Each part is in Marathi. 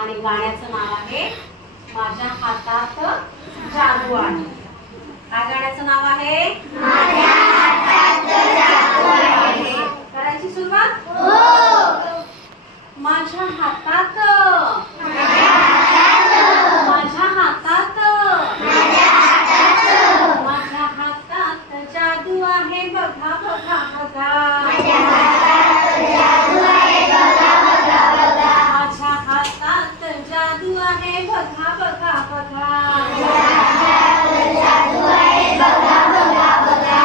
आणि गाण्याचं नाव आहे माझ्या हातात जादू आहे। काय गाण्याचं नाव आहे? माझ्या हातात जादू आहे। करायची सुरुवात? हो। माझ्या हातात माझ्या हातात माझ्या हातात जादू आहे बघा बघा बघा। माझ्या हातात जादू आहे बघा बघा बघा। माझ्या हातात जादू आहे बघा बघा बघा। माझ्या हातात जादू आहे बघा बघा बघा।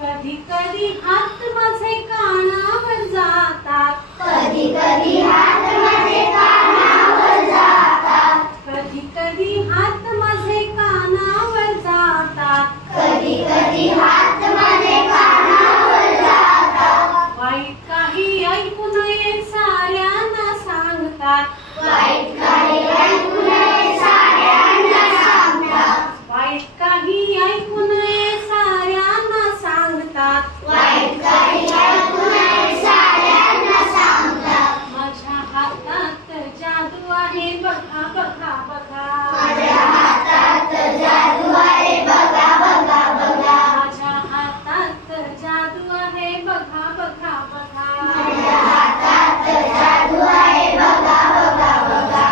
कधी कधी हात माझे कानावर जातात, कधी कधी हात माझे कानावर जातात, कधी कधी हात माझे कानावर जातात, कधी कधी हात माझे कानावर जातात। वाईट काही ऐकू नये साऱ्यांना सांगतात, वाईट काही ऐकू नये साऱ्यांना सांगतात, वाईट काही ऐकू नये साऱ्यांना सांगतात, वाईट काही ऐकू नये साऱ्यांना सांगतात। माझ्या हातात जादू आहे बघा बघा बघा। माझ्या हातात जादू आहे बघा बघा बघा। माझ्या हातात जादू आहे बघा बघा बघा। माझ्या हातात जादू आहे बघा बघा बघा।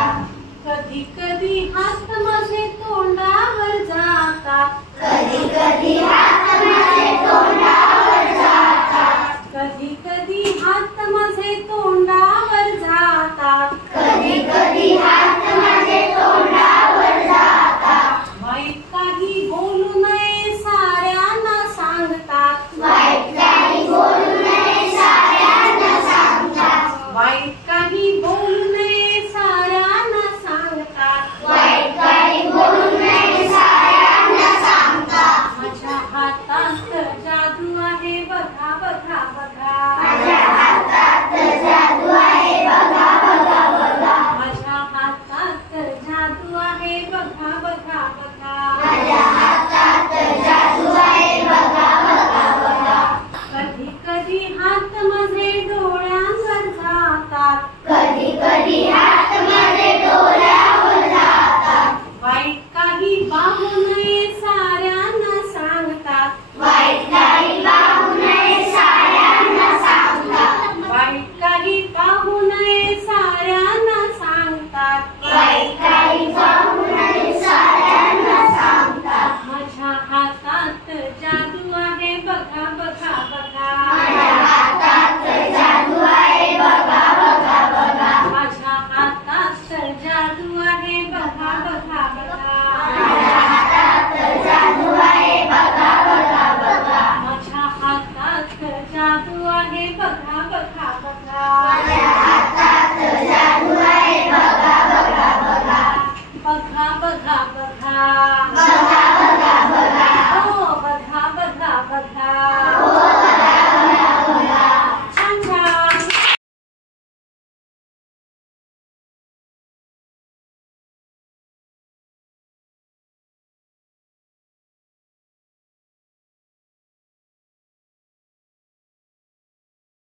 कधी कधी हात माझे तोंडावर जातात, कधी कधी हात माझे तोंडावर जातात, कधी कधी हात माझे तोंडावर जातात, कधी कधी हात माझे तोंडावर जातात। वाईट काही बोलू नये साऱ्यांना सांगतात, वाईट काही बोलू नये साऱ्यांना सांगतात, वाईट काही बोलू नये साऱ्यांना सांगतात, वाईट काही बोलू नये साऱ्यांना सांगतात। माझ्या हातात जादू आहे बघा बघा बघा। माझ्या हातात जादू आहे बघा बघा बघा। माझ्या हातात जादू आहे बघा बघा बघा। माझ्या हातात जादू आहे बघा बघा बघा। कधी कधी हात माझे डोळ्यांवर जातात, कधी कधी हात माझे डोळ्यावर जातात, वाईट काही पाहू नये साऱ्यांना सांगतात, वाईट काही पाहू नये साऱ्यांना सांगतात, वाईट काही पाहू नये साऱ्यांना सांगतात, वाईट काही पाहू नये साऱ्यांना सांगतात। माझ्या हातात जादू आहे बघा बघा बघा। माझ्या हातात जादू आहे बघा बघा बघा। माझ्या हातात जादू आहे बघा बघा बघा। माझ्या हातात जादू आहे बघा बघा बघा। माझ्या हातात जादू आहे बघा बघा बघा।